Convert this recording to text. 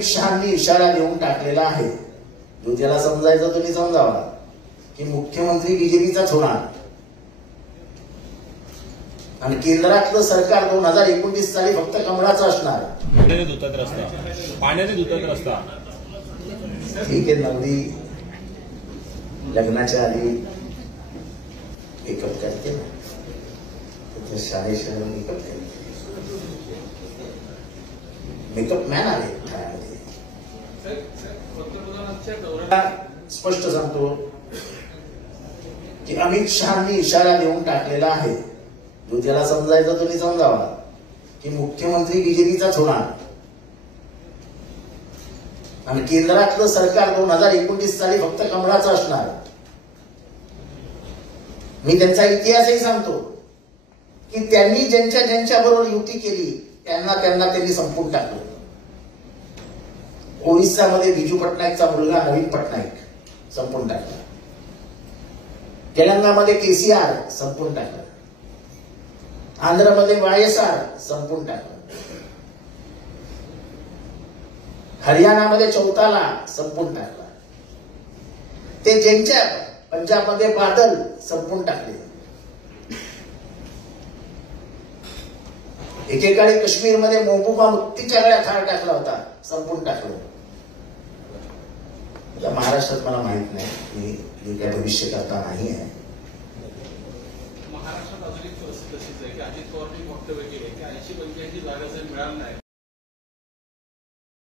अमित शहांनी इशारा देऊन टाकलेला आहे, जो त्याला समजायचं तुम्ही समजावा, की मुख्यमंत्री बीजेपीचाच होणार आणि केंद्रातलं सरकार 2029 साली फक्त कमळाचं असणार. पाण्याने धुतात रस्ता. ठीक आहे, नवरी लग्नाच्या आधी मेकअप करते ना, शाळेशिवाय मेकअप करते. मेकअप मॅन आले ठाण्यामध्ये. स्पष्ट सांगतो की अमित शहांनी इशारा देऊन टाकलेला आहे, जो त्याला समजायचं तुम्ही समजावा, की मुख्यमंत्री बीजेपीचाच होणार आणि केंद्रातलं सरकार 2029 साली फक्त कमळाचं असणार. मी त्यांचा इतिहासही सांगतो की त्यांनी ज्यांच्या बरोबर युती केली त्यांना त्यांनी संपून टाकलं. ओरिसामध्ये बिजू पटनायकचा मुलगा नवीन पटनायक संपून टाकला. तेलंगणामध्ये केसीआर संपून टाकला. आंध्रमध्ये YSR संपून टाकलं. हरियाणामध्ये चौताला संपून टाकला. ते ज्यांच्या पंजाबमध्ये बादल संपून टाकले. एकेकाळी काश्मीरमध्ये महबूबा मुफ्तीच्या गळ्यात हार टाकला होता, संपून टाकलं. महाराष्ट्रात मला माहित नाही, मी काय भविष्य करता नाही आहे. महाराष्ट्रात अजून एक परिस्थिती अशीच आहे की अजित पवारांनी वक्तव्य केले की 80-85 जागा जर मिळाल्या नाही